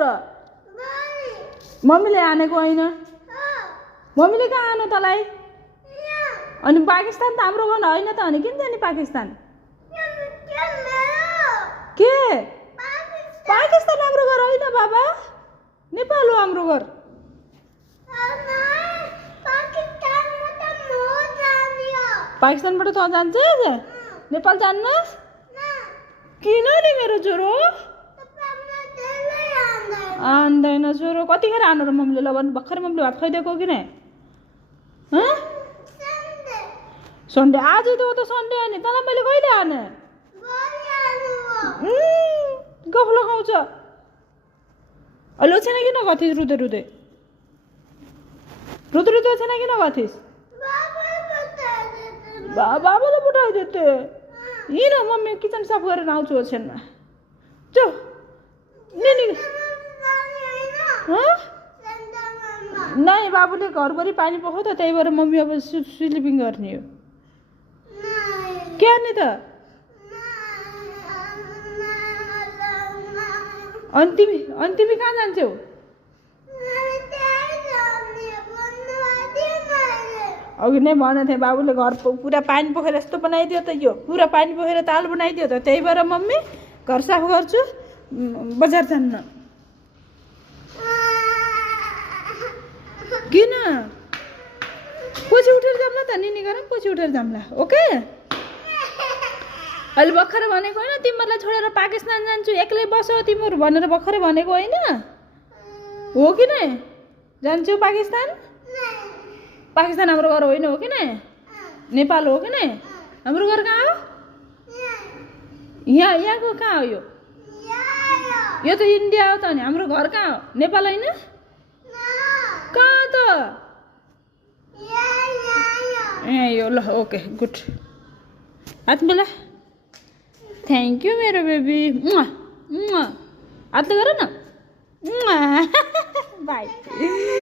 र मम्मीले हानेको होइन मम्मीले कहाँ हान्यो तँलाई अनि पाकिस्तान त हाम्रो घर होइन त अनि किन जाने पाकिस्तान के पाकिस्तान हाम्रो घर होइन बाबा नेपाल हो हाम्रो घर पाकिस्तानबाट त जान्छ नेपाल जान्नस् किन नि मेरो छोरो आन्दैन छोरो कतिखेर आनु र मम्मीले ल भन्नु भर्खर मम्मीले भात खुवाइदिएको कि नै सन्डे आज त सन्डे आने तँलाई मैले कहिले आने गफ लगाउँछ अहिले छैन किन गथिस् रुँदै रुँदै रुँदै रुँदै छैन किन गथिस् बाबाले पठाइदिए हिँड मम्मी किचन साफ गरेर आउँछु ओछ्यानमा चो नै बाबुले घरभरि पानी पखाउ त त्यही भएर मम्मी अब स्लिपिङ गर्ने हो क्या नि त अनि तिमी कहाँ जान्छौ अघि नै भनेको थिएँ बाबुले घर पुरा पानी पोखेर यस्तो बनाइदियो त यो पुरा पानी पोखेर ताल बनाइदियो त त्यही भएर मम्मी घर साफ गर्छु बजार जान्न किन पछि उठेर जाम्ला त निनी गरौँ पछि उठेर जाम्ला ओके अहिले भर्खर भनेको होइन तिमीहरूलाई छोडेर पाकिस्तान जान्छु एक्लै बसो तिमीहरू भनेर भर्खरै भनेको होइन हो कि नै जान्छु पाकिस्तान हाम्रो घर होइन हो कि नै नेपाल हो कि नै हाम्रो घर कहाँ हो यहाँको कहाँ हो यो त इन्डिया हो त नि हाम्रो घर कहाँ हो नेपाल होइन कहाँ त ए यो ल ओके गुड हात मिला थ्याङ्क यू मेरो बेबी हातले गर न बाई